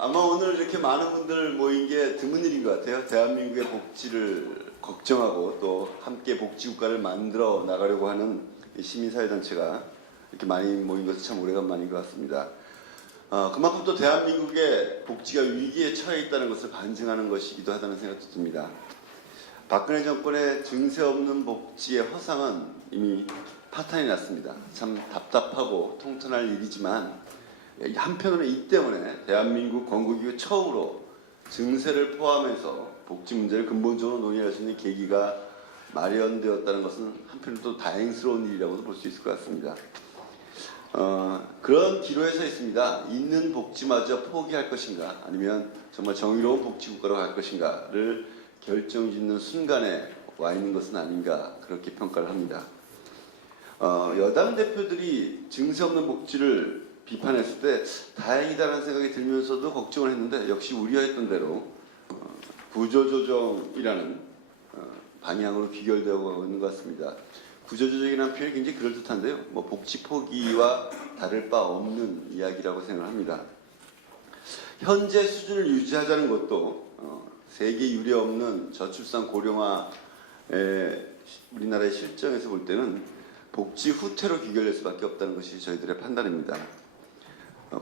아마 오늘 이렇게 많은 분들 모인 게 드문 일인 것 같아요. 대한민국의 복지를 걱정하고 또 함께 복지국가를 만들어 나가려고 하는 시민사회단체가 이렇게 많이 모인 것은 참 오래간만인 것 같습니다. 그만큼 또 대한민국의 복지가 위기에 처해 있다는 것을 반증하는 것이기도 하다는 생각도 듭니다. 박근혜 정권의 증세 없는 복지의 허상은 이미 파탄이 났습니다. 참 답답하고 통탄할 일이지만 한편으로는 이 때문에 대한민국 건국 이후 처음으로 증세를 포함해서 복지 문제를 근본적으로 논의할 수 있는 계기가 마련되었다는 것은 한편으로 또 다행스러운 일이라고도 볼 수 있을 것 같습니다. 그런 기로에 서 있습니다. 있는 복지마저 포기할 것인가 아니면 정말 정의로운 복지국가로 갈 것인가를 결정짓는 순간에 와 있는 것은 아닌가 그렇게 평가를 합니다. 여당 대표들이 증세 없는 복지를 비판했을 때 다행이다라는 생각이 들면서도 걱정을 했는데 역시 우려했던 대로 구조조정이라는 방향으로 귀결되어 있는 것 같습니다. 구조조정이라는 표현이 굉장히 그럴듯한데요. 복지 포기와 다를 바 없는 이야기라고 생각합니다. 현재 수준을 유지하자는 것도 세계 유례 없는 저출산 고령화의 우리나라의 실정에서 볼 때는 복지 후퇴로 귀결될 수밖에 없다는 것이 저희들의 판단입니다.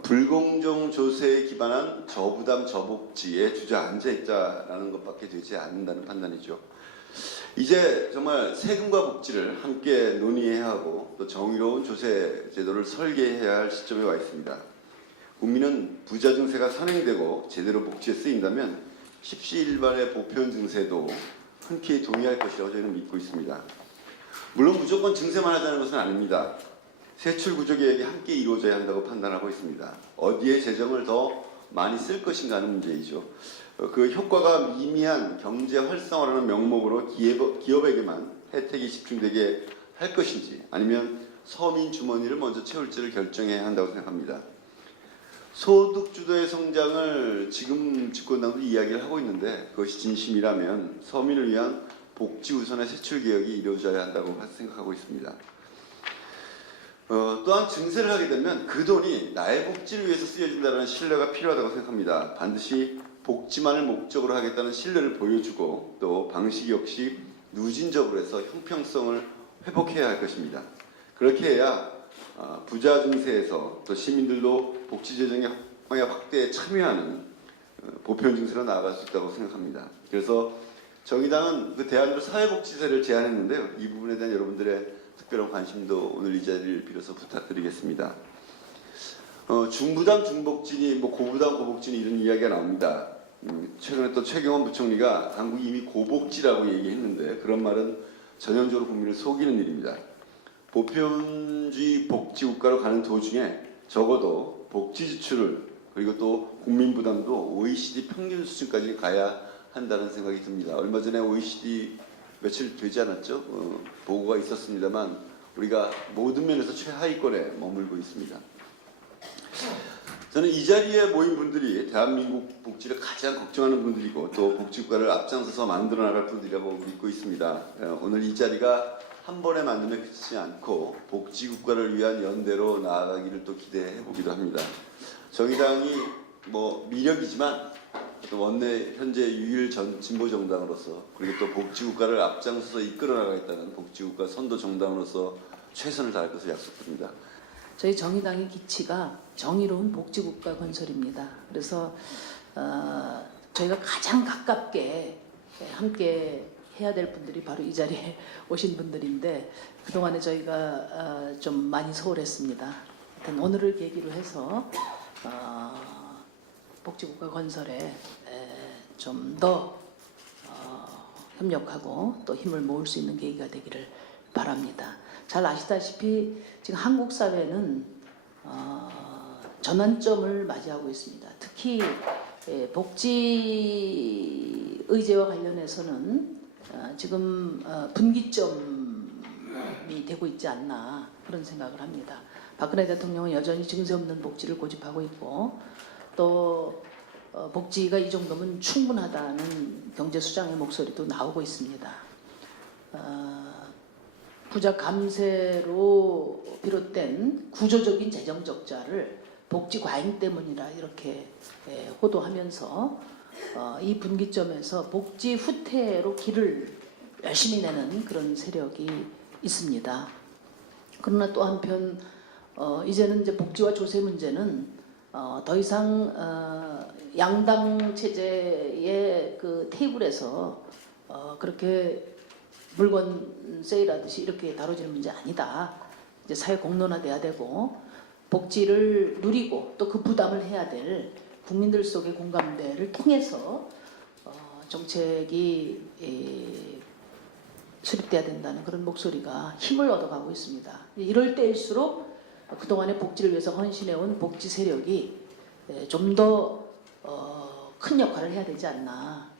불공정 조세에 기반한 저부담 저복지에 주저앉아 있다라는 것밖에 되지 않는다는 판단이죠. 이제 정말 세금과 복지를 함께 논의해야 하고 또 정의로운 조세 제도를 설계해야 할 시점에 와 있습니다. 국민은 부자 증세가 선행되고 제대로 복지에 쓰인다면 십시일반의 보편 증세도 흔쾌히 동의할 것이라고 저희는 믿고 있습니다. 물론 무조건 증세만 하자는 것은 아닙니다. 세출 구조 개혁이 함께 이루어져야 한다고 판단하고 있습니다. 어디에 재정을 더 많이 쓸 것인가 하는 문제이죠. 그 효과가 미미한 경제 활성화라는 명목으로 기업에게만 혜택이 집중되게 할 것인지 아니면 서민 주머니를 먼저 채울지를 결정해야 한다고 생각합니다. 소득 주도의 성장을 지금 집권당도 이야기를 하고 있는데 그것이 진심이라면 서민을 위한 복지 우선의 세출 개혁이 이루어져야 한다고 생각하고 있습니다. 또한 증세를 하게 되면 그 돈이 나의 복지를 위해서 쓰여진다는 신뢰가 필요하다고 생각합니다. 반드시 복지만을 목적으로 하겠다는 신뢰를 보여주고 또 방식 역시 누진적으로 해서 형평성을 회복해야 할 것입니다. 그렇게 해야 부자 증세에서 또 시민들도 복지 재정의 확대에 참여하는 보편 증세로 나아갈 수 있다고 생각합니다. 그래서 정의당은 그 대안으로 사회복지세를 제안했는데요. 이 부분에 대한 여러분들의 특별한 관심도 오늘 이 자리를 빌어서 부탁드리겠습니다. 중부담 중복지니 고부담 고복지니 이런 이야기가 나옵니다. 최근에 또 최경환 부총리가 당국이 이미 고복지라고 얘기했는데 그런 말은 전형적으로 국민을 속이는 일입니다. 보편주의 복지국가로 가는 도중에 적어도 복지 지출을 그리고 또 국민 부담도 OECD 평균 수준까지 가야 한다는 생각이 듭니다. 얼마 전에 OECD 며칠 되지 않았죠? 보고가 있었습니다만 우리가 모든 면에서 최하위권에 머물고 있습니다. 저는 이 자리에 모인 분들이 대한민국 복지를 가장 걱정하는 분들이고 또 복지국가를 앞장서서 만들어 나갈 분들이라고 믿고 있습니다. 오늘 이 자리가 한 번에 만들면 그치지 않고 복지국가를 위한 연대로 나아가기를 또 기대해 보기도 합니다. 정의당이 미력이지만 또 원내 현재 유일 진보 정당으로서 그리고 또 복지국가를 앞장서서 이끌어 나가겠다는 복지국가 선도 정당으로서 최선을 다할 것을 약속드립니다. 저희 정의당의 기치가 정의로운 복지국가 건설입니다. 그래서 저희가 가장 가깝게 함께 해야 될 분들이 바로 이 자리에 오신 분들인데 그동안에 저희가 좀 많이 소홀했습니다. 하여튼 오늘을 계기로 해서 복지국가 건설에 좀 더 협력하고 또 힘을 모을 수 있는 계기가 되기를 바랍니다. 잘 아시다시피 지금 한국 사회는 전환점을 맞이하고 있습니다. 특히 복지 의제와 관련해서는 지금 분기점이 되고 있지 않나 그런 생각을 합니다. 박근혜 대통령은 여전히 증세 없는 복지를 고집하고 있고 또 복지가 이 정도면 충분하다는 경제수장의 목소리도 나오고 있습니다. 부자 감세로 비롯된 구조적인 재정 적자를 복지 과잉 때문이라 이렇게 호도하면서 이 분기점에서 복지 후퇴로 길을 열심히 내는 그런 세력이 있습니다. 그러나 또 한편 이제는 이제 복지와 조세 문제는 더 이상 양당 체제의 그 테이블에서 그렇게 물건 세일하듯이 이렇게 다뤄지는 문제 아니다. 이제 사회 공론화돼야 되고 복지를 누리고 또 그 부담을 해야 될 국민들 속의 공감대를 통해서 정책이 수립돼야 된다는 그런 목소리가 힘을 얻어가고 있습니다. 이럴 때일수록 그동안의 복지를 위해서 헌신해온 복지 세력이 좀 더 큰 역할을 해야 되지 않나.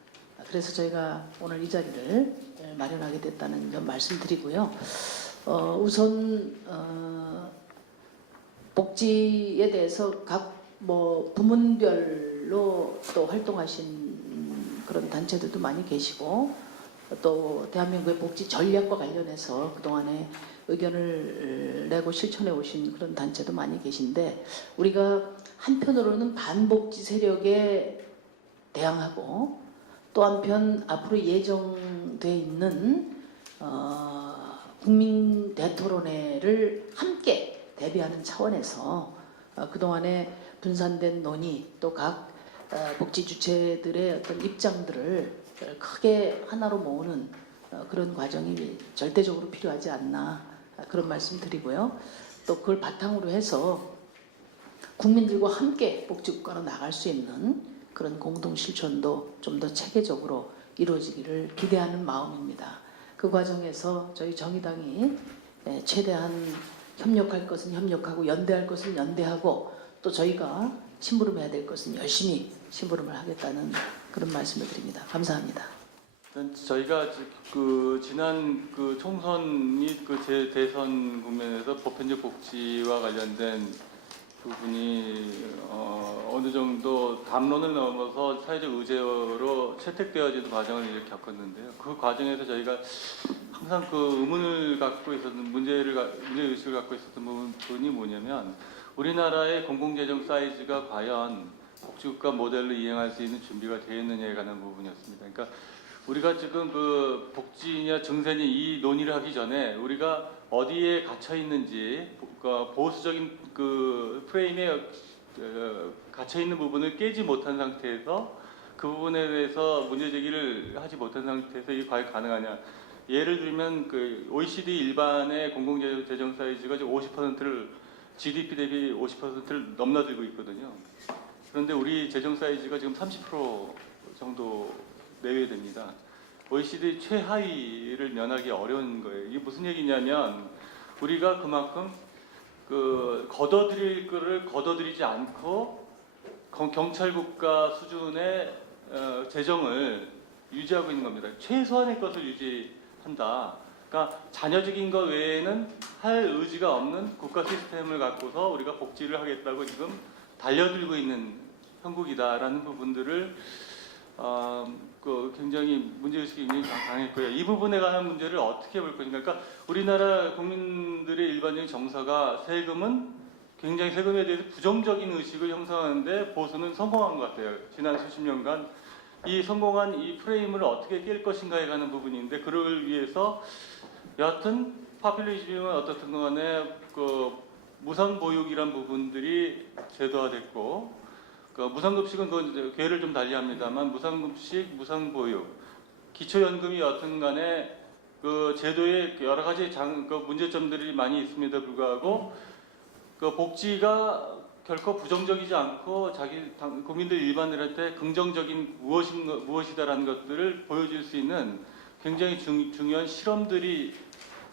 그래서 저희가 오늘 이 자리를 마련하게 됐다는 점 말씀드리고요. 우선 복지에 대해서 각 부문별로 또 활동하신 그런 단체들도 많이 계시고 또 대한민국의 복지 전략과 관련해서 그동안에 의견을 내고 실천해 오신 그런 단체도 많이 계신데 우리가 한편으로는 반복지 세력에 대항하고 또 한편 앞으로 예정돼 있는 국민 대토론회를 함께 대비하는 차원에서 그동안에 분산된 논의 또 각 복지 주체들의 어떤 입장들을 크게 하나로 모으는 그런 과정이 절대적으로 필요하지 않나 그런 말씀 드리고요. 또 그걸 바탕으로 해서 국민들과 함께 복지국가로 나갈 수 있는 그런 공동 실천도 좀 더 체계적으로 이루어지기를 기대하는 마음입니다. 그 과정에서 저희 정의당이 최대한 협력할 것은 협력하고 연대할 것은 연대하고 또 저희가 심부름해야 될 것은 열심히 심부름을 하겠다는 그런 말씀을 드립니다. 감사합니다. 저희가 지난 총선이 대선 국면에서 보편적 복지와 관련된 부분이 어느 정도 담론을 넘어서 사회적 의제로 채택되어지는 과정을 이렇게 겪었는데요. 그 과정에서 저희가 항상 의문을 갖고 있었던 문제의식을 갖고 있었던 부분이 뭐냐면 우리나라의 공공재정 사이즈가 과연 복지국가 모델로 이행할 수 있는 준비가 되어 있느냐에 관한 부분이었습니다. 그러니까 우리가 지금 복지냐 증세냐 이 논의를 하기 전에 우리가 어디에 갇혀 있는지 보수적인 프레임에 갇혀 있는 부분을 깨지 못한 상태에서 그 부분에 대해서 문제 제기를 하지 못한 상태에서 이게 과연 가능하냐? 예를 들면 OECD 일반의 공공재정 사이즈가 지금 50%를 GDP 대비 50%를 넘나들고 있거든요. 그런데 우리 재정 사이즈가 지금 30% 정도 내외됩니다. OECD 최하위를 면하기 어려운 거예요. 이게 무슨 얘기냐면 우리가 그만큼 걷어들일 거를 걷어들이지 않고 경찰국가 수준의 재정을 유지하고 있는 겁니다. 최소한의 것을 유지한다. 그러니까 잔여적인 것 외에는 할 의지가 없는 국가 시스템을 갖고서 우리가 복지를 하겠다고 지금 달려들고 있는 형국이다라는 부분들을 굉장히 문제의식이 굉장히 강했고요. 이 부분에 관한 문제를 어떻게 볼 것인가. 그러니까 우리나라 국민들의 일반적인 정서가 굉장히 세금에 대해서 부정적인 의식을 형성하는데 보수는 성공한 것 같아요. 지난 수십 년간 이 성공한 이 프레임을 어떻게 깰 것인가에 관한 부분인데 그를 위해서 여하튼 파퓰리즘은 어떻든 간에 무상보육이란 부분들이 제도화됐고 무상급식은 그 궤를 좀 달리합니다만 무상급식, 무상보육, 기초연금이 여튼 간에 제도에 여러 가지 문제점들이 많이 있음에도 불구하고 복지가 결코 부정적이지 않고 국민들 일반들한테 긍정적인 무엇이다라는 것들을 보여줄 수 있는 굉장히 중요한 실험들이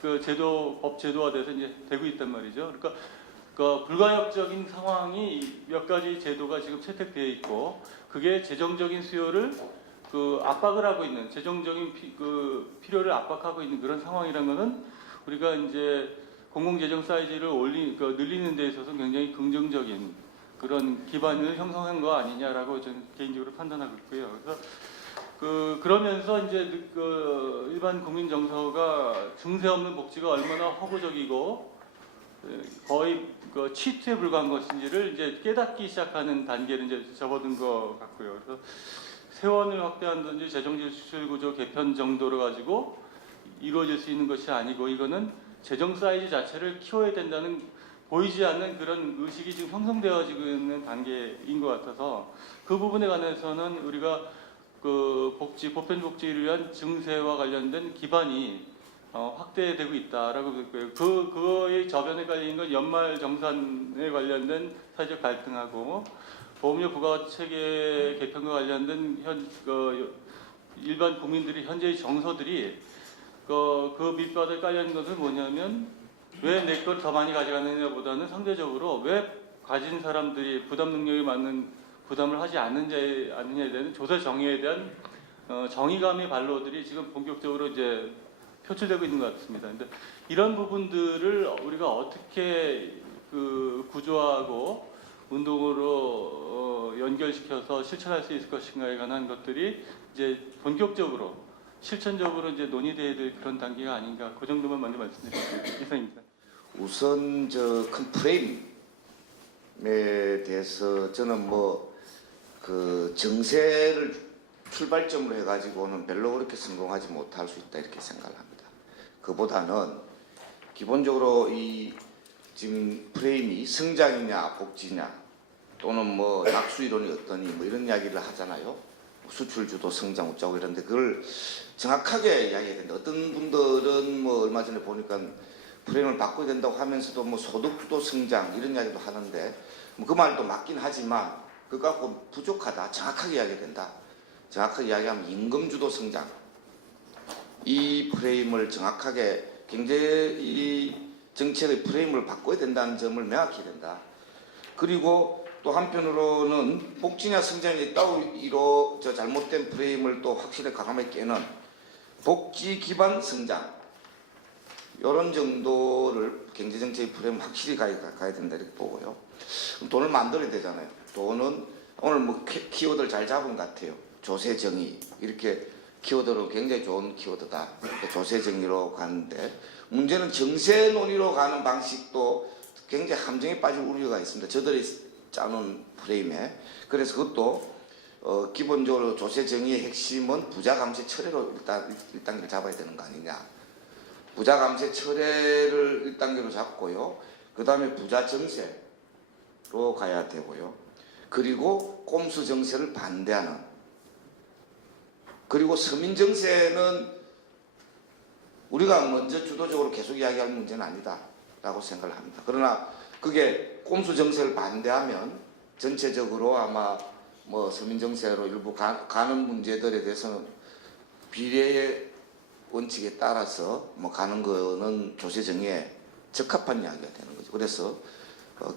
법 제도화돼서 이제 되고 있단 말이죠. 그러니까 불가역적인 상황이 몇 가지 제도가 지금 채택되어 있고 그게 재정적인 수요를 압박을 하고 있는 재정적인 필요를 압박하고 있는 그런 상황이라는 것은 우리가 이제 공공재정 사이즈를 늘리는 데 있어서 굉장히 긍정적인 그런 기반을 형성한 거 아니냐라고 저는 개인적으로 판단하고 있고요. 그래서 그러면서 이제 일반 국민 정서가 증세 없는 복지가 얼마나 허구적이고 거의 그 치트에 불과한 것인지를 이제 깨닫기 시작하는 단계를 이제 접어든 것 같고요. 그래서 세원을 확대한다든지 재정지출 구조 개편 정도로 가지고 이루어질 수 있는 것이 아니고 이거는 재정 사이즈 자체를 키워야 된다는 보이지 않는 그런 의식이 지금 형성되어지고 있는 단계인 것 같아서 그 부분에 관해서는 우리가 그 보편 복지를 위한 증세와 관련된 기반이 확대되고 있다라고 볼 거예요. 그거의 저변에 깔린 건 연말 정산에 관련된 사회적 갈등하고 보험료 부과 체계 개편과 관련된 일반 국민들이 현재의 정서들이 그 밑바닥에 깔려 있는 것은 뭐냐면 왜 내 걸 더 많이 가져가느냐보다는 상대적으로 왜 가진 사람들이 부담 능력에 맞는 부담을 하지 않느냐에 대한 조세 정의에 대한 정의감의 반로들이 지금 본격적으로 이제 표출되고 있는 것 같습니다. 근데 이런 부분들을 우리가 어떻게 그 구조하고 운동으로 연결시켜서 실천할 수 있을 것인가에 관한 것들이 이제 본격적으로 실천적으로 이제 논의돼야 될 그런 단계가 아닌가. 그 정도만 먼저 말씀드리겠습니다. 이상입니다. 우선 저 큰 프레임에 대해서 저는 뭐 그 정세를 출발점으로 해가지고는 별로 그렇게 성공하지 못할 수 있다 이렇게 생각을 합니다. 그보다는 기본적으로 이 지금 프레임이 성장이냐 복지냐 또는 뭐 낙수이론이 어떠니 뭐 이런 이야기를 하잖아요. 수출주도 성장 어쩌고 이런데 그걸 정확하게 이야기해야 된다. 어떤 분들은 뭐 얼마 전에 보니까 프레임을 바꿔야 된다고 하면서도 뭐 소득주도 성장 이런 이야기도 하는데 뭐 그 말도 맞긴 하지만 그거 갖고 부족하다. 정확하게 이야기해야 된다. 정확하게 이야기하면 임금주도 성장 이 프레임을 정확하게 경제 정책의 프레임을 바꿔야 된다는 점을 명확히 해야 된다. 그리고 또 한편으로는 복지냐 성장이 있다고 잘못된 프레임을 또 확실히 과감하게 깨는 복지 기반 성장 이런 정도를 경제정책의 프레임 확실히 가야 된다 이렇게 보고요. 돈을 만들어야 되잖아요. 돈은 오늘 뭐 키워드를 잘 잡은 것 같아요. 조세정의 이렇게 키워드로 굉장히 좋은 키워드다. 조세정의로 가는데 문제는 정세 논의로 가는 방식도 굉장히 함정에 빠질 우려가 있습니다. 저들이 짜놓은 프레임에. 그래서 그것도 기본적으로 조세정의의 핵심은 부자 감세 철회로 1단계를 잡아야 되는 거 아니냐. 부자 감세 철회를 1단계로 잡고요. 그 다음에 부자 정세로 가야 되고요. 그리고 꼼수 정세를 반대하는. 그리고 서민 정세는 우리가 먼저 주도적으로 계속 이야기할 문제는 아니다라고 생각을 합니다. 그러나 그게 꼼수 정세를 반대하면 전체적으로 아마 뭐 서민 정세로 일부 가는 문제들에 대해서는 비례의 원칙에 따라서 뭐 가는 거는 조세 정의에 적합한 이야기가 되는 거죠. 그래서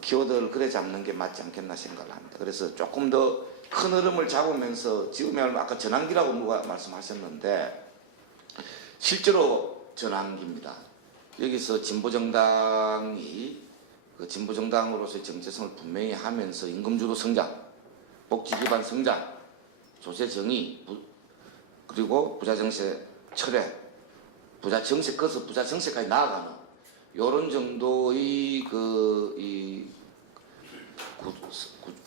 키워드를 그래 잡는 게 맞지 않겠나 생각을 합니다. 그래서 조금 더 큰 흐름을 잡으면서 지금이 아까 전환기라고 누가 말씀하셨는데 실제로 전환기입니다. 여기서 진보정당이 그 진보정당으로서의 정체성을 분명히 하면서 임금주도 성장, 복지기반 성장, 조세정의, 그리고 부자정세 철회, 부자정세 꺼서 부자정세까지 나아가는 이런 정도의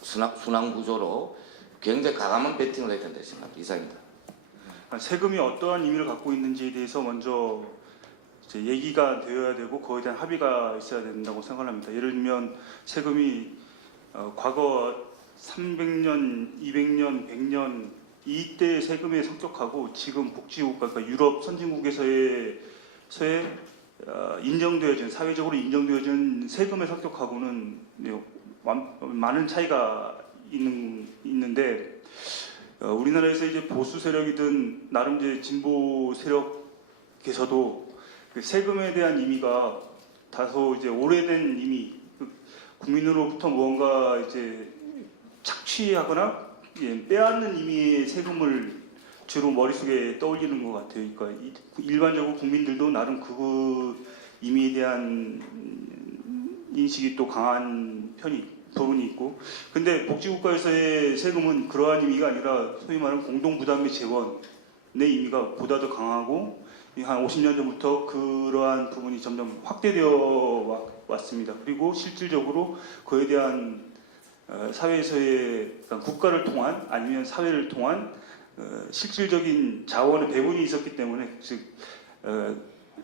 순환 구조로 굉장히 과감한 배팅을 해야 된다 생각합니다. 이상입니다. 세금이 어떠한 의미를 갖고 있는지에 대해서 먼저 이제 얘기가 되어야 되고 그거에 대한 합의가 있어야 된다고 생각합니다. 예를 들면 세금이 과거 300년, 200년, 100년 이때 세금의 성격하고 지금 복지국가, 그러니까 유럽 선진국에서의 인정되어진 사회적으로 인정되어진 세금의 성격하고는 많은 차이가 있는데 우리나라에서 이제 보수 세력이든 나름 이제 진보 세력에서도 그 세금에 대한 의미가 다소 이제 오래된 의미, 국민으로부터 무언가 이제 착취하거나 빼앗는 의미의 세금을 주로 머릿속에 떠올리는 것 같아요. 그러니까 일반적으로 국민들도 나름 그 의미에 대한 인식이 또 강한 부분이 있고, 근데 복지국가에서의 세금은 그러한 의미가 아니라 소위 말하는 공동부담의 재원의 의미가 보다 더 강하고 한 50년 전부터 그러한 부분이 점점 확대되어 왔습니다. 그리고 실질적으로 그에 대한 사회에서의 국가를 통한 아니면 사회를 통한 실질적인 자원의 배분이 있었기 때문에 즉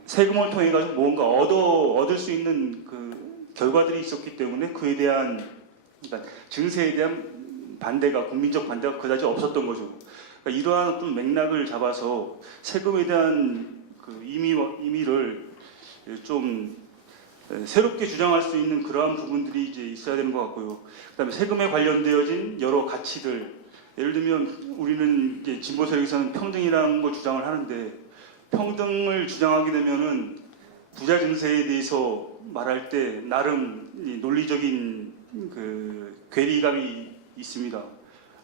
세금을 통해 가지고 뭔가 얻을 수 있는 그 결과들이 있었기 때문에 그에 대한 그러니까 증세에 대한 반대가 국민적 반대가 그다지 없었던 거죠. 그러니까 이러한 어떤 맥락을 잡아서 세금에 대한 그 의미를 좀 새롭게 주장할 수 있는 그러한 부분들이 이제 있어야 되는 것 같고요. 그다음에 세금에 관련되어진 여러 가치들, 예를 들면 우리는 이제 진보 세력에서는 평등이라는 걸 주장을 하는데 평등을 주장하게 되면은 부자 증세에 대해서 말할 때 나름 이 논리적인 그 괴리감이 있습니다.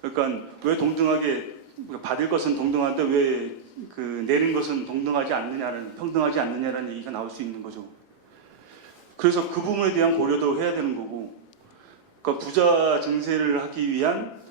그러니까 왜 동등하게 받을 것은 동등한데 왜 그 내는 것은 동등하지 않느냐는 평등하지 않느냐라는 얘기가 나올 수 있는 거죠. 그래서 그 부분에 대한 고려도 해야 되는 거고, 그러니까 부자 증세를 하기 위한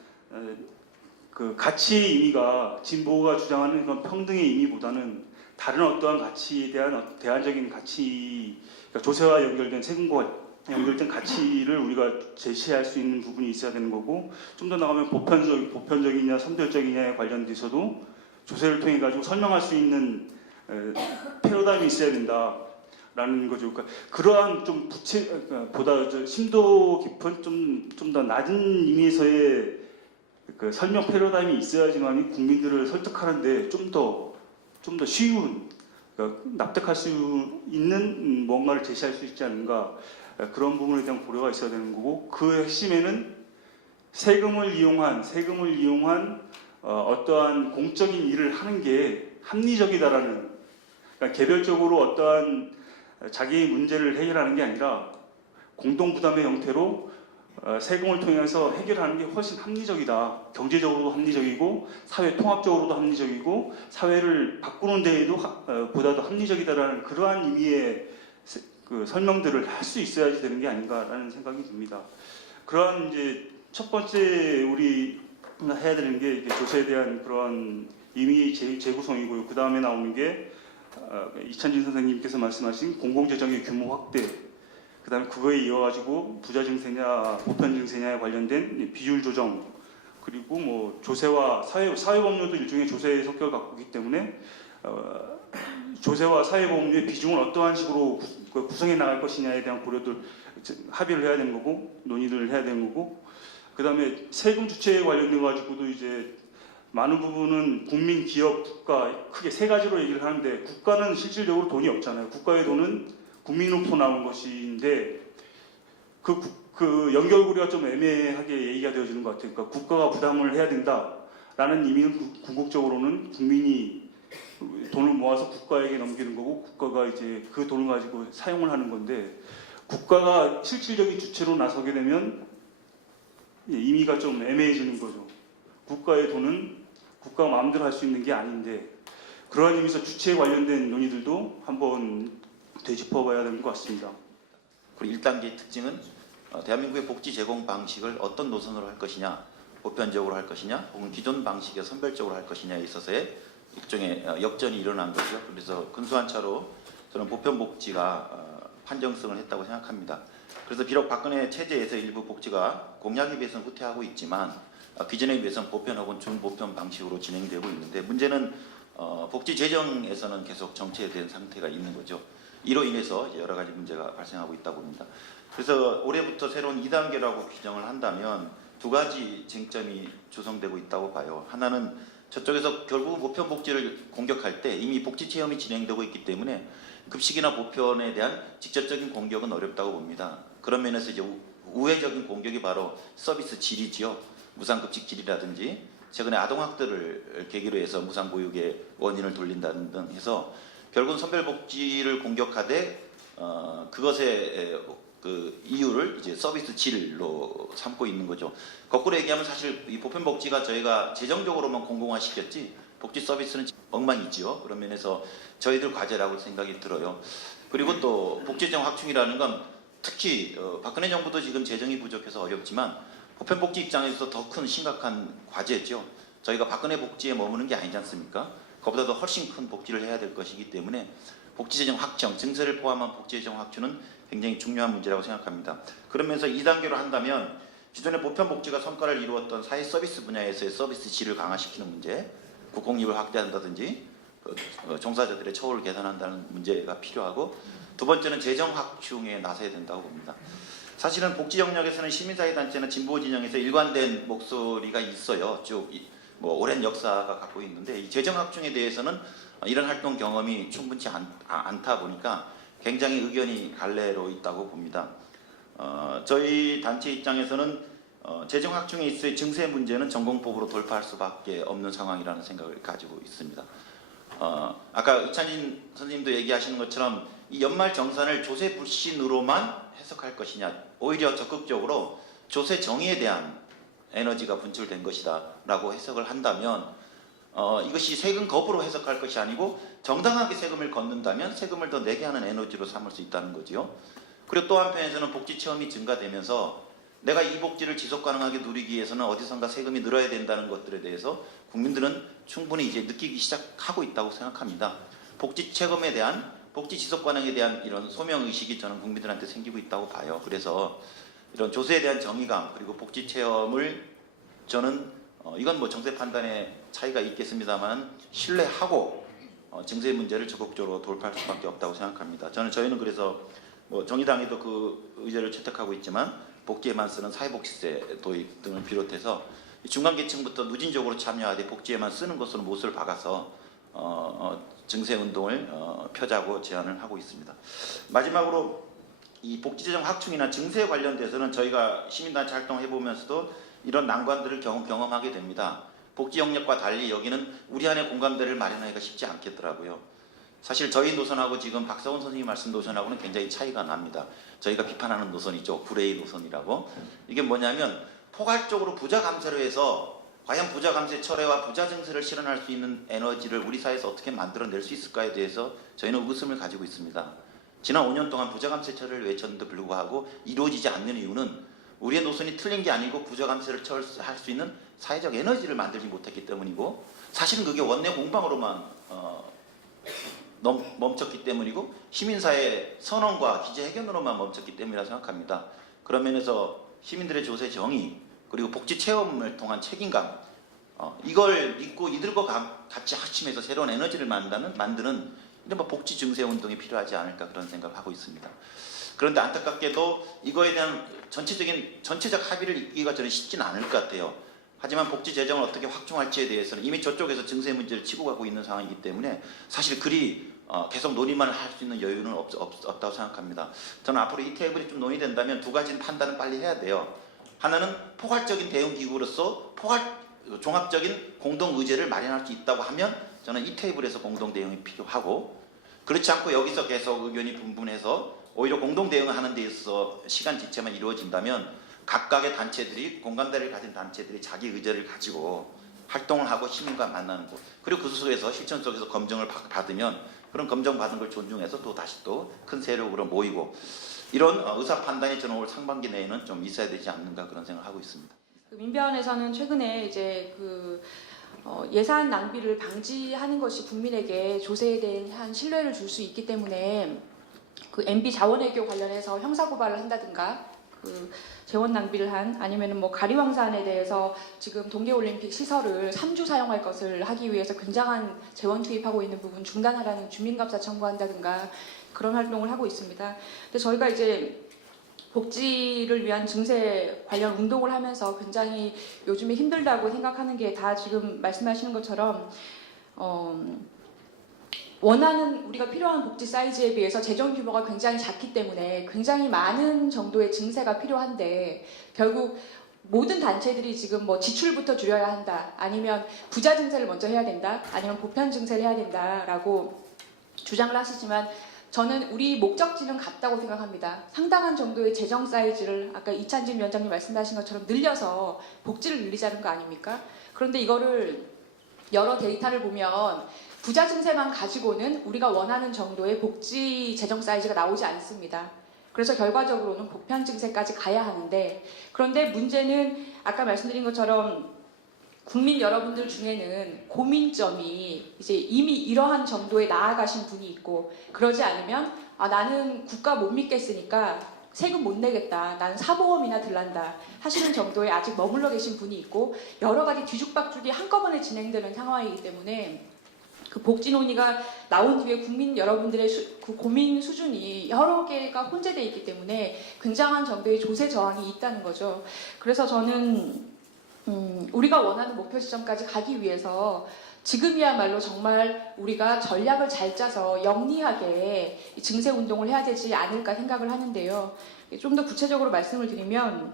그 가치의 의미가 진보가 주장하는 그런 평등의 의미보다는 다른 어떠한 가치에 대한 대안적인 가치, 그러니까 조세와 연결된 세금과 연결된 가치를 우리가 제시할 수 있는 부분이 있어야 되는 거고, 좀 더 나가면 보편적이냐 선별적이냐에 관련돼서도 조세를 통해 가지고 설명할 수 있는 패러다임이 있어야 된다라는 거죠. 그러니까 그러한 좀 보다 심도 깊은 좀 더 낮은 의미에서의 그 설명 패러다임이 있어야지만 국민들을 설득하는데 좀 더 쉬운 그러니까 납득할 수 있는 뭔가를 제시할 수 있지 않는가, 그런 부분에 대한 고려가 있어야 되는 거고, 그 핵심에는 세금을 이용한 어떠한 공적인 일을 하는 게 합리적이다라는, 그러니까 개별적으로 어떠한 자기의 문제를 해결하는 게 아니라 공동 부담의 형태로 세금을 통해서 해결하는 게 훨씬 합리적이다. 경제적으로도 합리적이고 사회 통합적으로도 합리적이고 사회를 바꾸는 데에도 보다도 합리적이다라는 그러한 의미의 그 설명들을 할 수 있어야지 되는 게 아닌가라는 생각이 듭니다. 그러한 이제 첫 번째 우리 해야 되는 게 이제 조세에 대한 그런 의미 재구성이고요. 그 다음에 나오는 게 이찬진 선생님께서 말씀하신 공공재정의 규모 확대, 그 다음에 그거에 이어가지고 부자 증세냐 보편 증세냐에 관련된 비율 조정, 그리고 뭐 조세와 사회보험료도 일종의 조세의 성격을 갖고 있기 때문에 조세와 사회보험료의 비중을 어떠한 식으로 구성해 나갈 것이냐에 대한 고려들 합의를 해야 되는 거고 논의를 해야 되는 거고, 그 다음에 세금 주체에 관련돼 가지고도 이제 많은 부분은 국민, 기업, 국가 크게 세 가지로 얘기를 하는데, 국가는 실질적으로 돈이 없잖아요. 국가의 돈은 국민으로부터 나온 것인데 그 연결고리가 좀 애매하게 얘기가 되어지는 것 같아요. 그러니까 국가가 부담을 해야 된다라는 의미는 궁극적으로는 국민이 돈을 모아서 국가에게 넘기는 거고 국가가 이제 그 돈을 가지고 사용을 하는 건데, 국가가 실질적인 주체로 나서게 되면 의미가 좀 애매해지는 거죠. 국가의 돈은 국가가 마음대로 할 수 있는 게 아닌데, 그러한 의미에서 주체에 관련된 논의들도 한번 되짚어봐야 되는 것 같습니다. 그리고 1단계의 특징은 대한민국의 복지 제공 방식을 어떤 노선으로 할 것이냐, 보편적으로 할 것이냐, 혹은 기존 방식에 선별적으로 할 것이냐에 있어서의 일종의 역전이 일어난 거죠. 그래서 근소한 차로 저는 보편복지가 판정성을 했다고 생각합니다. 그래서 비록 박근혜 체제에서 일부 복지가 공약에 비해서는 후퇴하고 있지만 기존에 비해서는 보편 혹은 준보편 방식으로 진행되고 있는데, 문제는 복지 재정에서는 계속 정체된 상태가 있는 거죠. 이로 인해서 여러 가지 문제가 발생하고 있다고 봅니다. 그래서 올해부터 새로운 2단계라고 규정을 한다면 두 가지 쟁점이 조성되고 있다고 봐요. 하나는 저쪽에서 결국 보편 복지를 공격할 때 이미 복지 체험이 진행되고 있기 때문에 급식이나 보편에 대한 직접적인 공격은 어렵다고 봅니다. 그런 면에서 이제 우회적인 공격이 바로 서비스 질이지요. 무상급식 질이라든지 최근에 아동학대를 계기로 해서 무상보육의 원인을 돌린다는 등 해서 결국은 선별복지를 공격하되 그것의 그 이유를 이제 서비스 질로 삼고 있는 거죠. 거꾸로 얘기하면 사실 이 보편복지가 저희가 재정적으로만 공공화시켰지 복지 서비스는 엉망이지요. 그런 면에서 저희들 과제라고 생각이 들어요. 그리고 또 복지재정 확충이라는 건 특히 박근혜 정부도 지금 재정이 부족해서 어렵지만 보편복지 입장에서 더 큰 심각한 과제죠. 저희가 박근혜 복지에 머무는 게 아니지 않습니까? 그보다도 훨씬 큰 복지를 해야 될 것이기 때문에 복지재정 확정, 증세를 포함한 복지재정 확충은 굉장히 중요한 문제라고 생각합니다. 그러면서 2단계로 한다면 기존의 보편복지가 성과를 이루었던 사회 서비스 분야에서의 서비스 질을 강화시키는 문제, 국공립을 확대한다든지 종사자들의 처우를 개선한다는 문제가 필요하고, 두 번째는 재정 확충에 나서야 된다고 봅니다. 사실은 복지 영역에서는 시민사회단체나 진보 진영에서 일관된 목소리가 있어요. 쭉 뭐 오랜 역사가 갖고 있는데, 이 재정 확충에 대해서는 이런 활동 경험이 충분치 않다 보니까 굉장히 의견이 갈래로 있다고 봅니다. 저희 단체 입장에서는 재정 확충에 있어의 증세 문제는 전공법으로 돌파할 수밖에 없는 상황이라는 생각을 가지고 있습니다. 아까 이찬진 선생님도 얘기하시는 것처럼 이 연말 정산을 조세 불신으로만 해석할 것이냐, 오히려 적극적으로 조세 정의에 대한 에너지가 분출된 것이다 라고 해석을 한다면 이것이 세금 거부로 해석할 것이 아니고 정당하게 세금을 걷는다면 세금을 더 내게 하는 에너지로 삼을 수 있다는 거죠. 그리고 또 한편에서는 복지 체험이 증가되면서 내가 이 복지를 지속 가능하게 누리기 위해서는 어디선가 세금이 늘어야 된다는 것들에 대해서 국민들은 충분히 이제 느끼기 시작하고 있다고 생각합니다. 복지 체험에 대한, 복지 지속 가능에 대한 이런 소명 의식이 저는 국민들한테 생기고 있다고 봐요. 그래서 이런 조세에 대한 정의감, 그리고 복지 체험을 저는 이건 뭐 정세 판단에 차이가 있겠습니다만 신뢰하고 증세 문제를 적극적으로 돌파할 수밖에 없다고 생각합니다. 저희는 그래서 뭐 정의당에도 그 의제를 채택하고 있지만 복지에만 쓰는 사회복지세 도입 등을 비롯해서 중간계층부터 누진적으로 참여하되 복지에만 쓰는 것으로 못을 박아서 증세 운동을 펴자고 제안을 하고 있습니다. 마지막으로 이 복지재정 확충이나 증세 관련돼서는 저희가 시민단체 활동을 해보면서도 이런 난관들을 경험하게 됩니다. 복지 영역과 달리 여기는 우리 안에 공감대를 마련하기가 쉽지 않겠더라고요. 사실 저희 노선하고 지금 박사원 선생님 말씀 노선하고는 굉장히 차이가 납니다. 저희가 비판하는 노선이죠. 구레이 노선이라고. 이게 뭐냐면 포괄적으로 부자 감세를 해서 과연 부자 감세 철회와 부자 증세를 실현할 수 있는 에너지를 우리 사회에서 어떻게 만들어낼 수 있을까에 대해서 저희는 의구심을 가지고 있습니다. 지난 5년 동안 부자 감세 철회를 외쳤는데도 불구하고 이루어지지 않는 이유는 우리의 노선이 틀린 게 아니고 부자 감세를 할 수 있는 사회적 에너지를 만들지 못했기 때문이고, 사실은 그게 원내 공방으로만 멈췄기 때문이고 시민사회 선언과 기재회견으로만 멈췄기 때문이라 생각합니다. 그런 면에서 시민들의 조세 정의, 그리고 복지 체험을 통한 책임감, 이걸 믿고 이들과 같이 합심해서 새로운 에너지를 만드는 이런 복지 증세 운동이 필요하지 않을까 그런 생각을 하고 있습니다. 그런데 안타깝게도 이거에 대한 전체적 합의를 이기가 저는 쉽지는 않을 것 같아요. 하지만 복지 재정을 어떻게 확충할지에 대해서는 이미 저쪽에서 증세 문제를 치고 가고 있는 상황이기 때문에 사실 그리 계속 논의만 할 수 있는 여유는 없다고 생각합니다. 저는 앞으로 이 테이블이 좀 논의된다면 두 가지 판단은 빨리 해야 돼요. 하나는 포괄적인 대응 기구로서 종합적인 공동 의제를 마련할 수 있다고 하면 저는 이 테이블에서 공동 대응이 필요하고, 그렇지 않고 여기서 계속 의견이 분분해서 오히려 공동 대응을 하는 데 있어서 시간 지체만 이루어진다면 각각의 단체들이, 공감대를 가진 단체들이 자기 의제를 가지고 활동을 하고 시민과 만나는 것, 그리고 그 속에서 실천 속에서 검증을 받으면 그런 검증받은 걸 존중해서 또 다시 또 큰 세력으로 모이고, 이런 의사 판단이 저는 올 상반기 내에는 좀 있어야 되지 않는가 그런 생각을 하고 있습니다. 민변에서는 최근에 이제 예산 낭비를 방지하는 것이 국민에게 조세에 대한 신뢰를 줄 수 있기 때문에 그 MB 자원외교 관련해서 형사고발을 한다든가, 재원 낭비를 아니면은 뭐 가리왕산에 대해서 지금 동계올림픽 시설을 3주 사용할 것을 하기 위해서 굉장한 재원 투입하고 있는 부분 중단하라는 주민감사 청구한다든가 그런 활동을 하고 있습니다. 근데 저희가 이제 복지를 위한 증세 관련 운동을 하면서 굉장히 요즘에 힘들다고 생각하는 게 다 지금 말씀하시는 것처럼 원하는 우리가 필요한 복지 사이즈에 비해서 재정 규모가 굉장히 작기 때문에 굉장히 많은 정도의 증세가 필요한데, 결국 모든 단체들이 지금 뭐 지출부터 줄여야 한다, 아니면 부자 증세를 먼저 해야 된다, 아니면 보편 증세를 해야 된다라고 주장을 하시지만 저는 우리 목적지는 같다고 생각합니다. 상당한 정도의 재정 사이즈를 아까 이찬진 위원장님 말씀하신 것처럼 늘려서 복지를 늘리자는 거 아닙니까? 그런데 이거를 여러 데이터를 보면 부자 증세만 가지고는 우리가 원하는 정도의 복지 재정 사이즈가 나오지 않습니다. 그래서 결과적으로는 보편 증세까지 가야 하는데, 그런데 문제는 아까 말씀드린 것처럼 국민 여러분들 중에는 고민점이 이제 이미 이러한 정도에 나아가신 분이 있고, 그러지 않으면 나는 국가 못 믿겠으니까 세금 못 내겠다, 나는 사보험이나 들란다 하시는 정도에 아직 머물러 계신 분이 있고, 여러 가지 뒤죽박죽이 한꺼번에 진행되는 상황이기 때문에 그 복지 논의가 나온 뒤에 국민 여러분들의 그 고민 수준이 여러 개가 혼재되어 있기 때문에 굉장한 정도의 조세 저항이 있다는 거죠. 그래서 저는 우리가 원하는 목표 지점까지 가기 위해서 지금이야말로 정말 우리가 전략을 잘 짜서 영리하게 증세 운동을 해야 되지 않을까 생각을 하는데요. 좀 더 구체적으로 말씀을 드리면,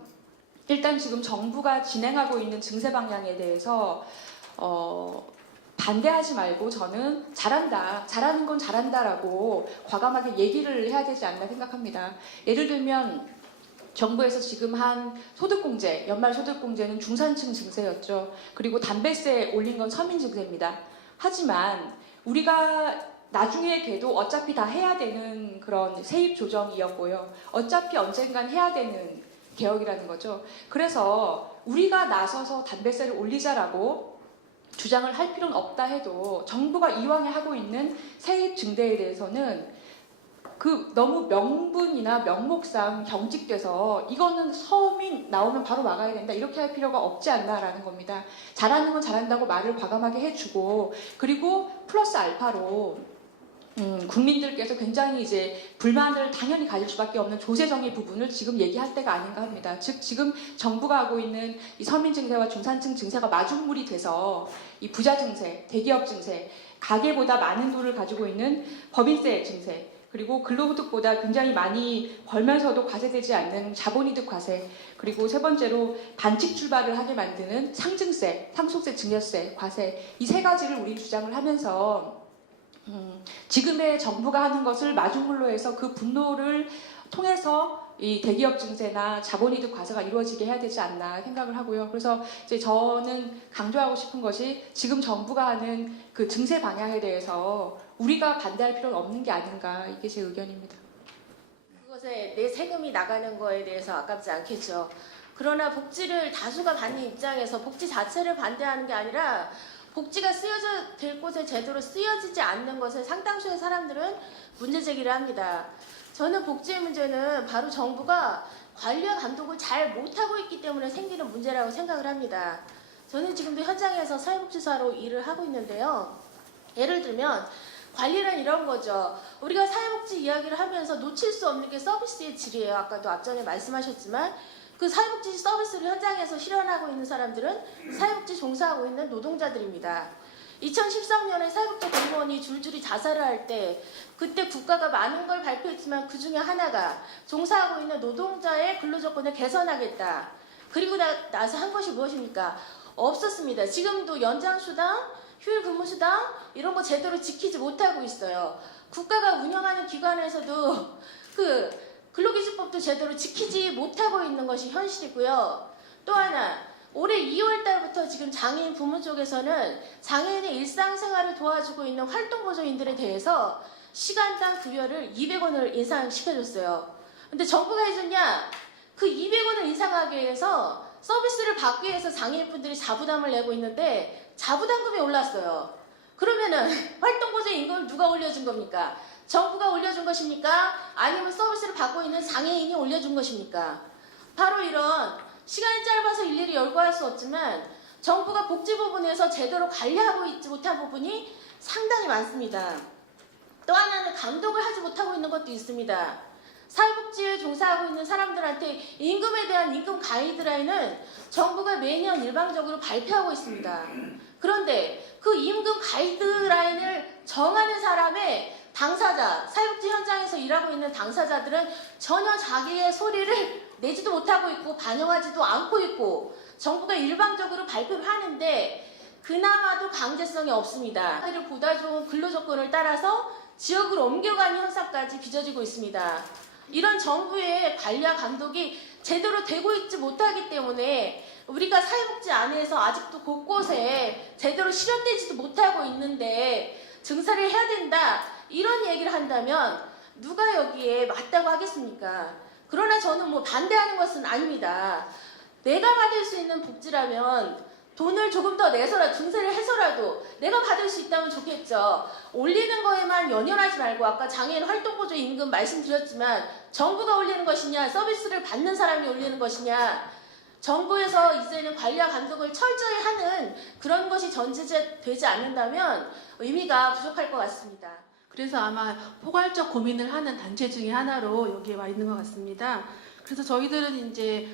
일단 지금 정부가 진행하고 있는 증세 방향에 대해서 반대하지 말고 저는 잘한다, 잘하는 건 잘한다라고 과감하게 얘기를 해야 되지 않나 생각합니다. 예를 들면 정부에서 지금 한 소득공제, 연말 소득공제는 중산층 증세였죠. 그리고 담배세 올린 건 서민 증세입니다. 하지만 우리가 나중에 걔도 어차피 다 해야 되는 그런 세입 조정이었고요. 어차피 언젠간 해야 되는 개혁이라는 거죠. 그래서 우리가 나서서 담배세를 올리자라고 주장을 할 필요는 없다 해도 정부가 이왕에 하고 있는 세입 증대에 대해서는 그 너무 명분이나 명목상 경직돼서 이거는 서민 나오면 바로 막아야 된다 이렇게 할 필요가 없지 않나라는 겁니다. 잘하는 건 잘한다고 말을 과감하게 해주고, 그리고 플러스 알파로 국민들께서 굉장히 이제 불만을 당연히 가질 수밖에 없는 조세정의 부분을 지금 얘기할 때가 아닌가 합니다. 즉 지금 정부가 하고 있는 이 서민 증세와 중산층 증세가 마중물이 돼서 이 부자 증세, 대기업 증세, 가계보다 많은 돈을 가지고 있는 법인세 증세, 그리고 근로소득보다 굉장히 많이 벌면서도 과세되지 않는 자본이득 과세, 그리고 세 번째로 반칙 출발을 하게 만드는 상증세, 상속세, 증여세, 과세, 이 세 가지를 우리 주장을 하면서 지금의 정부가 하는 것을 마중물로 해서 그 분노를 통해서 이 대기업 증세나 자본이득 과세가 이루어지게 해야 되지 않나 생각을 하고요. 그래서 이제 저는 강조하고 싶은 것이 지금 정부가 하는 그 증세 방향에 대해서 우리가 반대할 필요는 없는 게 아닌가, 이게 제 의견입니다. 그것에 내 세금이 나가는 거에 대해서 아깝지 않겠죠. 그러나 복지를 다수가 받는 입장에서 복지 자체를 반대하는 게 아니라 복지가 쓰여져 될 곳에 제대로 쓰여지지 않는 것에 상당수의 사람들은 문제 제기를 합니다. 저는 복지의 문제는 바로 정부가 관리와 감독을 잘 못하고 있기 때문에 생기는 문제라고 생각을 합니다. 저는 지금도 현장에서 사회복지사로 일을 하고 있는데요. 예를 들면 관리는 이런 거죠. 우리가 사회복지 이야기를 하면서 놓칠 수 없는 게 서비스의 질이에요. 아까도 앞전에 말씀하셨지만 그 사회복지 서비스를 현장에서 실현하고 있는 사람들은 사회복지 종사하고 있는 노동자들입니다. 2013년에 사회복지 공무원이 줄줄이 자살을 할 때 그때 국가가 많은 걸 발표했지만 그 중에 하나가 종사하고 있는 노동자의 근로조건을 개선하겠다. 그리고 나서 한 것이 무엇입니까? 없었습니다. 지금도 연장수당, 휴일 근무수당 이런 거 제대로 지키지 못하고 있어요. 국가가 운영하는 기관에서도 그 근로기준법도 제대로 지키지 못하고 있는 것이 현실이고요. 또 하나, 올해 2월 달부터 지금 장애인 부문 쪽에서는 장애인의 일상생활을 도와주고 있는 활동보조인들에 대해서 시간당 급여를 200원을 인상시켜줬어요. 근데 정부가 해줬냐? 그 200원을 인상하기 위해서 서비스를 받기 위해서 장애인분들이 자부담을 내고 있는데 자부담금이 올랐어요. 그러면은 활동보조 임금을 누가 올려준 겁니까? 정부가 올려준 것입니까? 아니면 서비스를 받고 있는 장애인이 올려준 것입니까? 바로 이런 시간이 짧아서 일일이 열거할 수 없지만 정부가 복지 부분에서 제대로 관리하고 있지 못한 부분이 상당히 많습니다. 또 하나는 감독을 하지 못하고 있는 것도 있습니다. 사회복지에 종사하고 있는 사람들한테 임금에 대한 임금 가이드라인은 정부가 매년 일방적으로 발표하고 있습니다. 그런데 그 임금 가이드라인을 정하는 사람의 당사자, 사회복지 현장에서 일하고 있는 당사자들은 전혀 자기의 소리를 내지도 못하고 있고 반영하지도 않고 있고 정부가 일방적으로 발표를 하는데 그나마도 강제성이 없습니다. 보다 좋은 근로조건을 따라서 지역으로 옮겨가는 현상까지 빚어지고 있습니다. 이런 정부의 관리와 감독이 제대로 되고 있지 못하기 때문에 우리가 사회복지 안에서 아직도 곳곳에 제대로 실현되지도 못하고 있는데 증세를 해야 된다 이런 얘기를 한다면 누가 여기에 맞다고 하겠습니까? 그러나 저는 반대하는 것은 아닙니다. 내가 받을 수 있는 복지라면 돈을 조금 더 내서라도 증세를 해서라도 내가 받을 수 있다면 좋겠죠. 올리는 거에만 연연하지 말고 아까 장애인 활동보조 임금 말씀드렸지만 정부가 올리는 것이냐 서비스를 받는 사람이 올리는 것이냐 정부에서 이제는 관리와 감독을 철저히 하는 그런 것이 전제되지 않는다면 의미가 부족할 것 같습니다. 그래서 아마 포괄적 고민을 하는 단체 중에 하나로 여기에 와 있는 것 같습니다. 그래서 저희들은 이제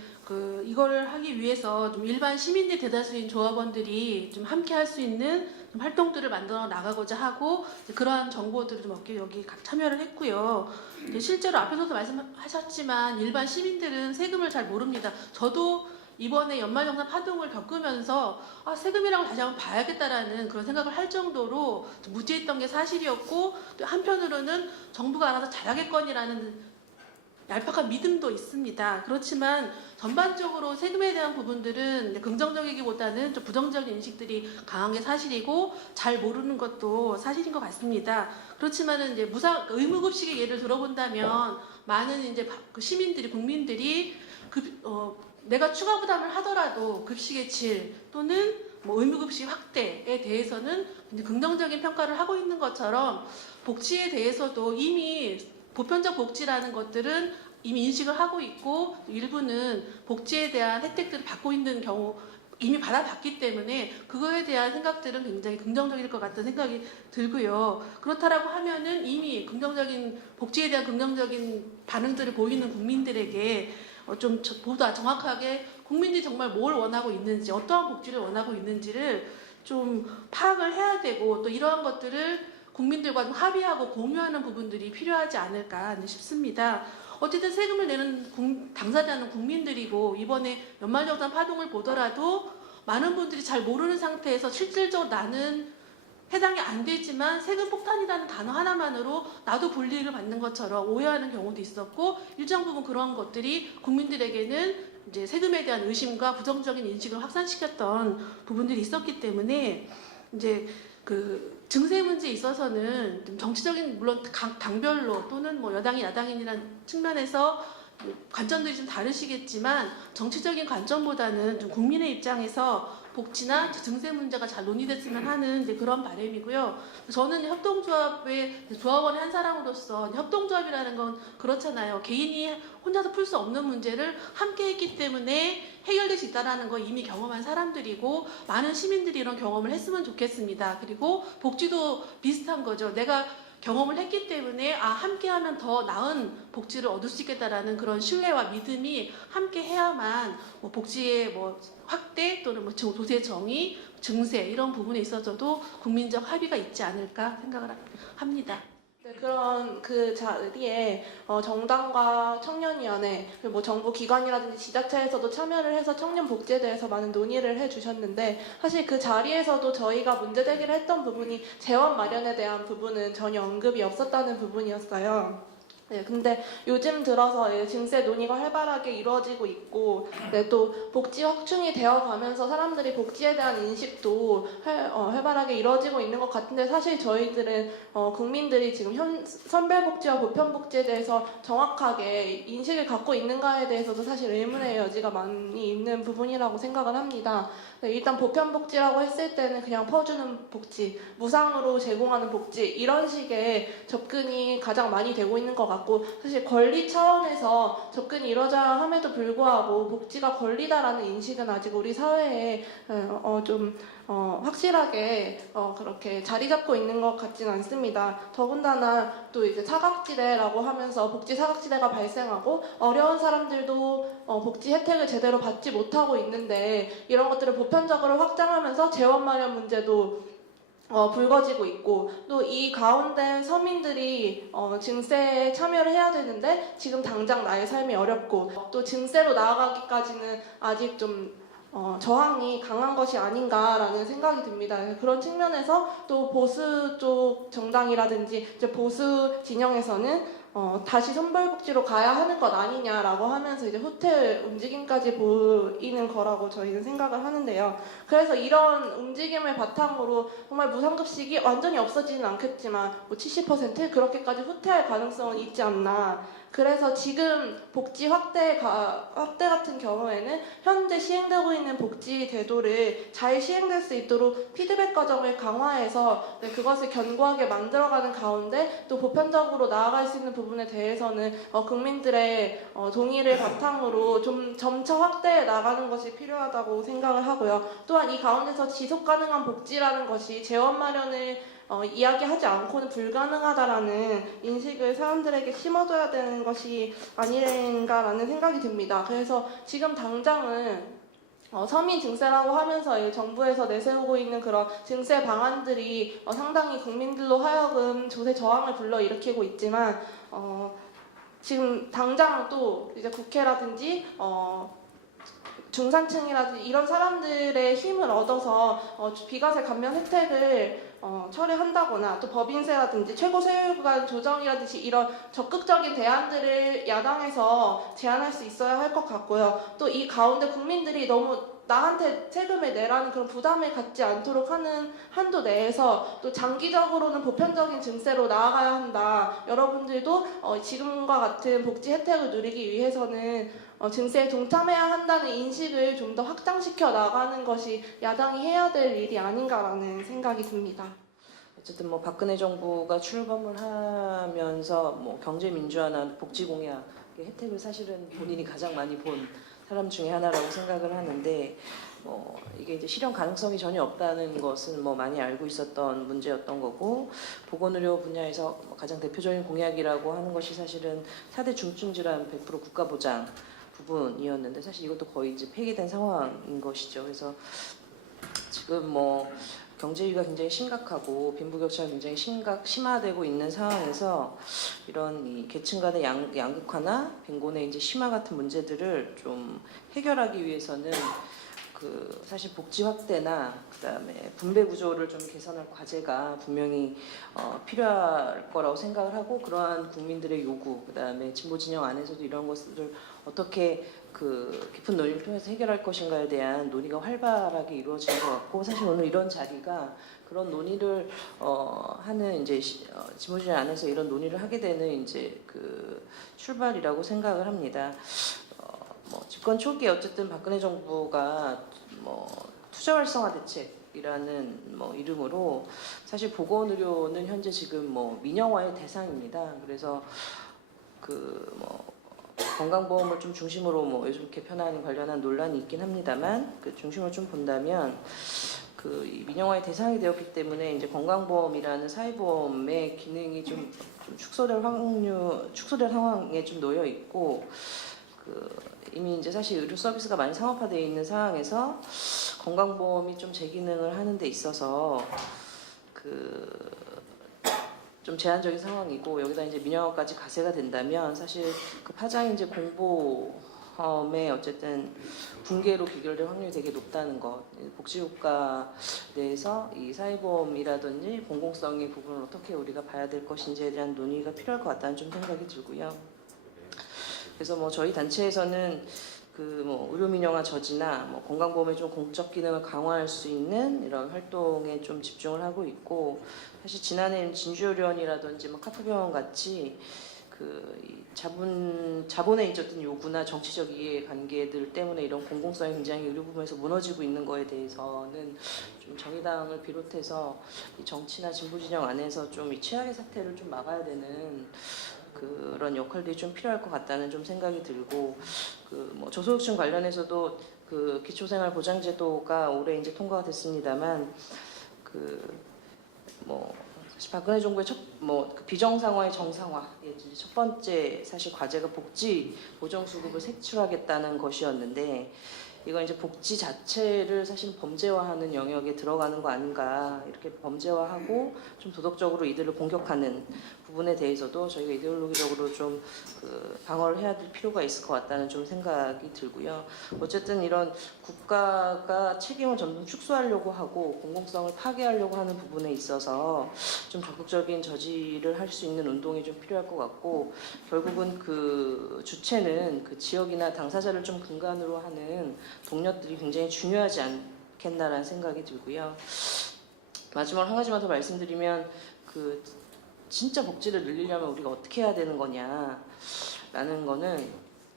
이걸 하기 위해서 좀 일반 시민들 대다수인 조합원들이 좀 함께 할 수 있는 좀 활동들을 만들어 나가고자 하고 그러한 정보들을 좀 얻기 여기 참여를 했고요. 이제 실제로 앞에서도 말씀하셨지만 일반 시민들은 세금을 잘 모릅니다. 저도 이번에 연말정산 파동을 겪으면서 세금이라고 다시 한번 봐야겠다라는 그런 생각을 할 정도로 무지했던 게 사실이었고 또 한편으로는 정부가 알아서 잘하겠거니라는 얄팍한 믿음도 있습니다. 그렇지만 전반적으로 세금에 대한 부분들은 긍정적이기보다는 좀 부정적인 인식들이 강한 게 사실이고 잘 모르는 것도 사실인 것 같습니다. 그렇지만은 이제 의무급식의 예를 들어본다면 많은 이제 시민들이 국민들이 내가 추가 부담을 하더라도 급식의 질 또는 의무급식 확대에 대해서는 긍정적인 평가를 하고 있는 것처럼 복지에 대해서도 이미 보편적 복지라는 것들은 이미 인식을 하고 있고 일부는 복지에 대한 혜택들을 받고 있는 경우 이미 받아봤기 때문에 그거에 대한 생각들은 굉장히 긍정적일 것 같다는 생각이 들고요. 그렇다라고 하면은 이미 복지에 대한 긍정적인 반응들을 보이는 국민들에게 좀 보다 정확하게 국민들이 정말 뭘 원하고 있는지 어떠한 복지를 원하고 있는지를 좀 파악을 해야 되고 또 이러한 것들을 국민들과 좀 합의하고 공유하는 부분들이 필요하지 않을까 싶습니다. 어쨌든 세금을 내는 당사자는 국민들이고 이번에 연말정산 파동을 보더라도 많은 분들이 잘 모르는 상태에서 실질적으로 나는 해당이 안 되지만 세금 폭탄이라는 단어 하나만으로 나도 불이익을 받는 것처럼 오해하는 경우도 있었고 일정 부분 그런 것들이 국민들에게는 이제 세금에 대한 의심과 부정적인 인식을 확산시켰던 부분들이 있었기 때문에 이제 증세 문제에 있어서는 좀 정치적인 물론 당별로 또는 여당이 야당이라는 측면에서 관점들이 좀 다르시겠지만 정치적인 관점보다는 좀 국민의 입장에서 복지나 증세 문제가 잘 논의됐으면 하는 이제 그런 바람이고요. 저는 협동조합의 조합원의 한 사람으로서 협동조합이라는 건 그렇잖아요. 개인이 혼자서 풀 수 없는 문제를 함께 했기 때문에 해결될 수 있다는 거 이미 경험한 사람들이고 많은 시민들이 이런 경험을 했으면 좋겠습니다. 그리고 복지도 비슷한 거죠. 내가 경험을 했기 때문에 함께하면 더 나은 복지를 얻을 수 있겠다라는 그런 신뢰와 믿음이 함께 해야만 복지의 확대 또는 도세 정의, 증세 이런 부분에 있어서도 국민적 합의가 있지 않을까 생각을 합니다. 네, 그런 그 자리에 정당과 청년위원회 그리고 정부 기관이라든지 지자체에서도 참여를 해서 청년 복지에 대해서 많은 논의를 해주셨는데 사실 그 자리에서도 저희가 문제 제기를 했던 부분이 재원 마련에 대한 부분은 전혀 언급이 없었다는 부분이었어요. 네, 근데 요즘 들어서 증세 논의가 활발하게 이루어지고 있고, 또 복지 확충이 되어가면서 사람들이 복지에 대한 인식도 활발하게 이루어지고 있는 것 같은데 사실 저희들은 국민들이 지금 선별복지와 보편복지에 대해서 정확하게 인식을 갖고 있는가에 대해서도 사실 의문의 여지가 많이 있는 부분이라고 생각을 합니다. 일단 보편복지라고 했을 때는 그냥 퍼주는 복지, 무상으로 제공하는 복지 이런 식의 접근이 가장 많이 되고 있는 것 같고 사실 권리 차원에서 접근이 이루어져야 함에도 불구하고 복지가 권리다라는 인식은 아직 우리 사회에 좀 확실하게 그렇게 자리 잡고 있는 것 같지는 않습니다. 더군다나 또 이제 사각지대라고 하면서 복지 사각지대가 발생하고 어려운 사람들도 복지 혜택을 제대로 받지 못하고 있는데 이런 것들을 보편적으로 확장하면서 재원 마련 문제도 불거지고 있고 또 이 가운데 서민들이 증세에 참여를 해야 되는데 지금 당장 나의 삶이 어렵고 또 증세로 나아가기까지는 아직 좀 저항이 강한 것이 아닌가라는 생각이 듭니다. 그런 측면에서 또 보수 쪽 정당이라든지 이제 보수 진영에서는 다시 선별복지로 가야 하는 것 아니냐라고 하면서 이제 후퇴 움직임까지 보이는 거라고 저희는 생각을 하는데요. 그래서 이런 움직임을 바탕으로 정말 무상급식이 완전히 없어지는 않겠지만 70% 그렇게까지 후퇴할 가능성은 있지 않나. 그래서 지금 복지 확대 같은 경우에는 현재 시행되고 있는 복지 제도를 잘 시행될 수 있도록 피드백 과정을 강화해서 그것을 견고하게 만들어가는 가운데 또 보편적으로 나아갈 수 있는 부분에 대해서는 국민들의 동의를 바탕으로 좀 점차 확대해 나가는 것이 필요하다고 생각을 하고요. 또한 이 가운데서 지속 가능한 복지라는 것이 재원 마련을 이야기하지 않고는 불가능하다라는 인식을 사람들에게 심어줘야 되는 것이 아닌가라는 생각이 듭니다. 그래서 지금 당장은 서민 증세라고 하면서 정부에서 내세우고 있는 그런 증세 방안들이 상당히 국민들로 하여금 조세 저항을 불러일으키고 있지만 지금 당장 또 이제 국회라든지 중산층이라든지 이런 사람들의 힘을 얻어서 비과세 감면 혜택을 처리한다거나 또 법인세라든지 최고 세율 구간 조정이라든지 이런 적극적인 대안들을 야당에서 제안할 수 있어야 할 것 같고요. 또 이 가운데 국민들이 너무 나한테 세금을 내라는 그런 부담을 갖지 않도록 하는 한도 내에서 또 장기적으로는 보편적인 증세로 나아가야 한다. 여러분들도 지금과 같은 복지 혜택을 누리기 위해서는 증세에 동참해야 한다는 인식을 좀 더 확장시켜 나가는 것이 야당이 해야 될 일이 아닌가라는 생각이 듭니다. 어쨌든 뭐 박근혜 정부가 출범을 하면서 뭐 경제 민주화나 복지 공약의 혜택을 사실은 본인이 가장 많이 본 사람 중에 하나라고 생각을 하는데 이게 이제 실현 가능성이 전혀 없다는 것은 뭐 많이 알고 있었던 문제였던 거고 보건의료 분야에서 가장 대표적인 공약이라고 하는 것이 사실은 4대 중증질환 100% 국가 보장 부분이었는데 사실 이것도 거의 이제 폐기된 상황인 것이죠. 그래서 지금 뭐 경제 위기가 굉장히 심각하고 빈부격차가 굉장히 심화되고 있는 상황에서 이런 이 계층 간의 양극화나 빈곤의 이제 심화 같은 문제들을 좀 해결하기 위해서는 사실 복지 확대나 그다음에 분배 구조를 좀 개선할 과제가 분명히 필요할 거라고 생각을 하고 그러한 국민들의 요구 그다음에 진보 진영 안에서도 이런 것들을 어떻게 깊은 논의를 통해서 해결할 것인가에 대한 논의가 활발하게 이루어진 것 같고 사실 오늘 이런 자리가 그런 논의를 하는 이제 진보 진영 안에서 이런 논의를 하게 되는 이제 출발이라고 생각을 합니다. 집권 초기에 어쨌든 박근혜 정부가 투자 활성화 대책이라는 이름으로 사실 보건의료는 현재 지금 민영화의 대상입니다. 그래서 건강보험을 좀 중심으로 요즘 개편안 관련한 논란이 있긴 합니다만 그 중심을 좀 본다면 이 민영화의 대상이 되었기 때문에 이제 건강보험이라는 사회보험의 기능이 좀 축소될 상황에 좀 놓여 있고 이미 이제 사실 의료 서비스가 많이 상업화되어 있는 상황에서 건강보험이 좀 제 기능을 하는 데 있어서 좀 제한적인 상황이고 여기다 이제 민영화까지 가세가 된다면 사실 파장이 이제 공보험의 어쨌든 붕괴로 귀결될 확률이 되게 높다는 것. 복지국가 내에서 이 사회보험이라든지 공공성의 부분을 어떻게 우리가 봐야 될 것인지에 대한 논의가 필요할 것 같다는 좀 생각이 들고요. 그래서 저희 단체에서는 의료 민영화 저지나 건강보험의 좀 공적 기능을 강화할 수 있는 이런 활동에 좀 집중을 하고 있고 사실 지난해는 진주의료원이라든지 카프병원 같이 자본에 있었던 요구나 정치적 이해관계들 때문에 이런 공공성이 굉장히 의료 부분에서 무너지고 있는 거에 대해서는 좀 정의당을 비롯해서 이 정치나 진보 진영 안에서 좀 이 최악의 사태를 좀 막아야 되는 그런 역할들이 좀 필요할 것 같다는 좀 생각이 들고 저소득층 관련해서도 기초생활보장제도가 올해 이제 통과가 됐습니다만 사실 박근혜 정부의 비정상화의 정상화 이제 첫 번째 사실 과제가 복지 보정수급을 색출하겠다는 것이었는데 이건 이제 복지 자체를 사실 범죄화하는 영역에 들어가는 거 아닌가 이렇게 범죄화하고 좀 도덕적으로 이들을 공격하는 부분에 대해서도 저희가 이데올로기적으로 좀 방어를 해야 될 필요가 있을 것 같다는 좀 생각이 들고요. 어쨌든 이런 국가가 책임을 점점 축소하려고 하고 공공성을 파괴하려고 하는 부분에 있어서 좀 적극적인 저지를 할 수 있는 운동이 좀 필요할 것 같고 결국은 주체는 지역이나 당사자를 좀 근간으로 하는 동력들이 굉장히 중요하지 않겠나라는 생각이 들고요. 마지막으로 한 가지만 더 말씀드리면 진짜 복지를 늘리려면 우리가 어떻게 해야 되는 거냐. 라는 거는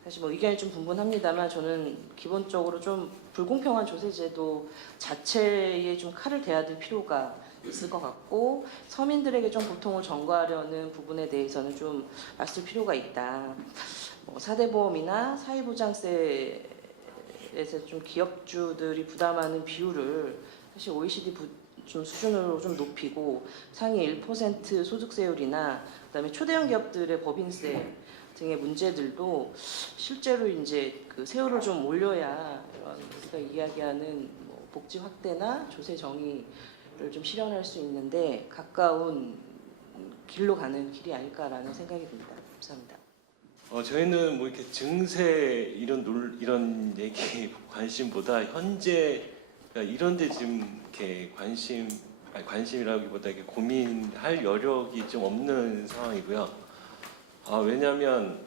사실 뭐 의견이 좀 분분합니다만 저는 기본적으로 좀 불공평한 조세제도 자체에 좀 칼을 대야 될 필요가 있을 것 같고 서민들에게 좀 고통을 전가하려는 부분에 대해서는 좀 맞설 필요가 있다. 뭐 4대 보험이나 사회보장세에서 좀 기업주들이 부담하는 비율을 사실 OECD 좀 수준으로 좀 높이고 상위 1% 소득세율이나 그다음에 초대형 기업들의 법인세 등의 문제들도 실제로 이제 그 세율을 좀 올려야 이런 우리가 이야기하는 뭐 복지 확대나 조세 정의를 좀 실현할 수 있는데 가까운 길로 가는 길이 아닐까라는 생각이 듭니다. 감사합니다. 저희는 뭐 이렇게 증세 이런 얘기 관심보다 현재 그러니까 이런데 지금 이렇게 관심이라기보다 이렇게 고민할 여력이 좀 없는 상황이고요. 왜냐하면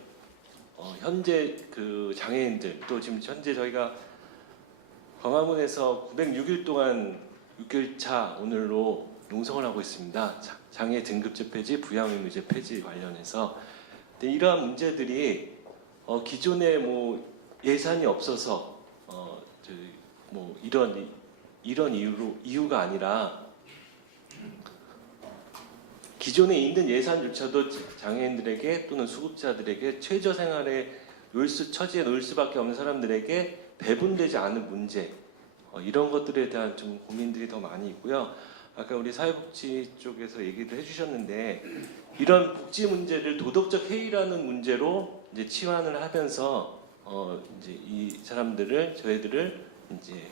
현재 그 장애인들 또 지금 현재 저희가 광화문에서 906일 동안 6일차 오늘로 농성을 하고 있습니다. 장애 등급제 폐지, 부양 의무제 폐지 관련해서. 근데 이러한 문제들이 기존에 뭐 예산이 없어서 뭐 이런 이유가 아니라 기존에 있는 예산조차도 장애인들에게 또는 수급자들에게 최저 생활에 처지에 놓일 수밖에 없는 사람들에게 배분되지 않은 문제 이런 것들에 대한 좀 고민들이 더 많이 있고요. 아까 우리 사회복지 쪽에서 얘기도 해주셨는데 이런 복지 문제를 도덕적 해이라는 문제로 이제 치환을 하면서 이제 이 사람들을 저희들을 이제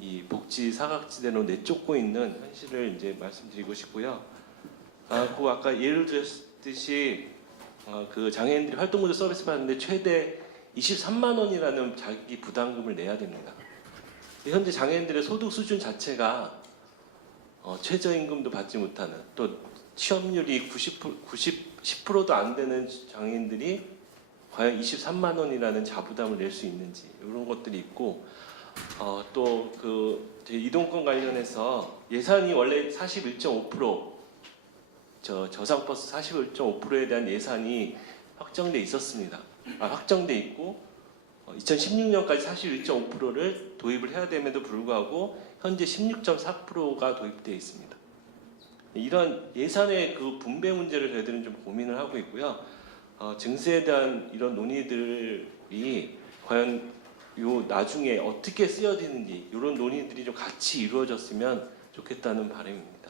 이 복지 사각지대로 내쫓고 있는 현실을 이제 말씀드리고 싶고요. 그 아까 예를 들었듯이 그 장애인들이 활동보조 서비스 받는데 최대 23만 원이라는 자기 부담금을 내야 됩니다. 현재 장애인들의 소득 수준 자체가 최저임금도 받지 못하는 또 취업률이 10%도 안 되는 장애인들이 과연 23만 원이라는 자부담을 낼 수 있는지 이런 것들이 있고 또 그 이동권 관련해서 예산이 원래 41.5% 저상버스 41.5%에 대한 예산이 확정돼 있었습니다. 확정돼 있고 2016년까지 41.5%를 도입을 해야 됨에도 불구하고 현재 16.4%가 도입되어 있습니다. 이런 예산의 그 분배 문제를 저희들은 좀 고민을 하고 있고요. 증세에 대한 이런 논의들이 과연 요 나중에 어떻게 쓰여지는지 이런 논의들이 좀 같이 이루어졌으면 좋겠다는 바람입니다.